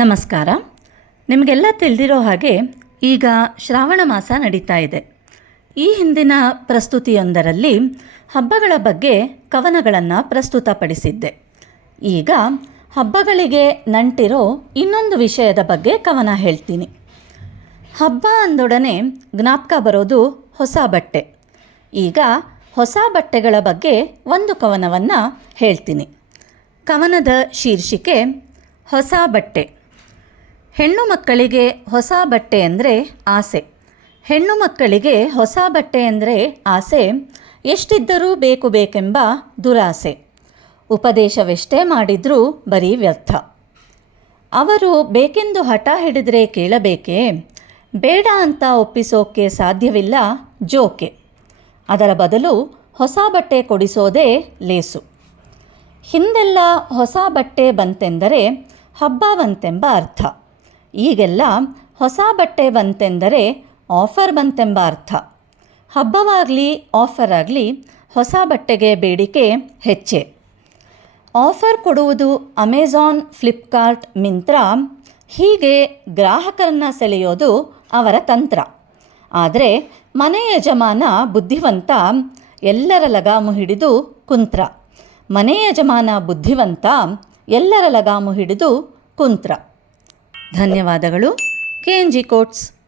ನಮಸ್ಕಾರ. ನಿಮಗೆಲ್ಲ ತಿಳಿದಿರೋ ಹಾಗೆ ಈಗ ಶ್ರಾವಣ ಮಾಸ ನಡೀತಾ ಇದೆ. ಈ ಹಿಂದಿನ ಪ್ರಸ್ತುತಿಯೊಂದರಲ್ಲಿ ಹಬ್ಬಗಳ ಬಗ್ಗೆ ಕವನಗಳನ್ನು ಪ್ರಸ್ತುತಪಡಿಸಿದ್ದೆ. ಈಗ ಹಬ್ಬಗಳಿಗೆ ನಂಟಿರೋ ಇನ್ನೊಂದು ವಿಷಯದ ಬಗ್ಗೆ ಕವನ ಹೇಳ್ತೀನಿ. ಹಬ್ಬ ಅಂದೊಡನೆ ಜ್ಞಾಪಕ ಬರೋದು ಹೊಸ ಬಟ್ಟೆ. ಈಗ ಹೊಸ ಬಟ್ಟೆಗಳ ಬಗ್ಗೆ ಒಂದು ಕವನವನ್ನು ಹೇಳ್ತೀನಿ. ಕವನದ ಶೀರ್ಷಿಕೆ ಹೊಸ ಬಟ್ಟೆ. ಹೆಣ್ಣು ಮಕ್ಕಳಿಗೆ ಹೊಸ ಬಟ್ಟೆ ಅಂದರೆ ಆಸೆ. ಹೆಣ್ಣು ಮಕ್ಕಳಿಗೆ ಹೊಸ ಬಟ್ಟೆ ಅಂದರೆ ಆಸೆ, ಎಷ್ಟಿದ್ದರೂ ಬೇಕೆಂಬ ದುರಾಸೆ. ಉಪದೇಶವೆಷ್ಟೇ ಮಾಡಿದರೂ ಬರೀ ವ್ಯರ್ಥ. ಅವರು ಬೇಕೆಂದು ಹಠ ಹಿಡಿದರೆ ಕೇಳಬೇಕೇ? ಬೇಡ ಅಂತ ಒಪ್ಪಿಸೋಕ್ಕೆ ಸಾಧ್ಯವಿಲ್ಲ ಜೋಕೆ. ಅದರ ಬದಲು ಹೊಸ ಬಟ್ಟೆ ಕೊಡಿಸೋದೇ ಲೇಸು. ಹಿಂದೆಲ್ಲ ಹೊಸ ಬಟ್ಟೆ ಬಂತೆಂದರೆ ಹಬ್ಬವಂತೆಂಬ ಅರ್ಥ. ಈಗೆಲ್ಲ ಹೊಸ ಬಟ್ಟೆ ಬಂತೆಂದರೆ ಆಫರ್ ಬಂತೆಂಬ ಅರ್ಥ. ಹಬ್ಬವಾಗಲಿ ಆಫರ್ ಆಗಲಿ ಹೊಸ ಬಟ್ಟೆಗೆ ಬೇಡಿಕೆ ಹೆಚ್ಚೆ. ಆಫರ್ ಕೊಡುವುದು ಅಮೆಜಾನ್, ಫ್ಲಿಪ್ಕಾರ್ಟ್, ಮಿಂತ್ರಾ, ಹೀಗೆ ಗ್ರಾಹಕರನ್ನು ಸೆಳೆಯೋದು ಅವರ ತಂತ್ರ. ಆದರೆ ಮನೆ ಯಜಮಾನ ಬುದ್ಧಿವಂತ, ಎಲ್ಲರ ಲಗಾಮು ಹಿಡಿದು ಕುಂತ್ರ. ಮನೆ ಯಜಮಾನ ಬುದ್ಧಿವಂತ, ಎಲ್ಲರ ಲಗಾಮು ಹಿಡಿದು ಕುಂತ್ರ. ಧನ್ಯವಾದಗಳು. KNG quotes.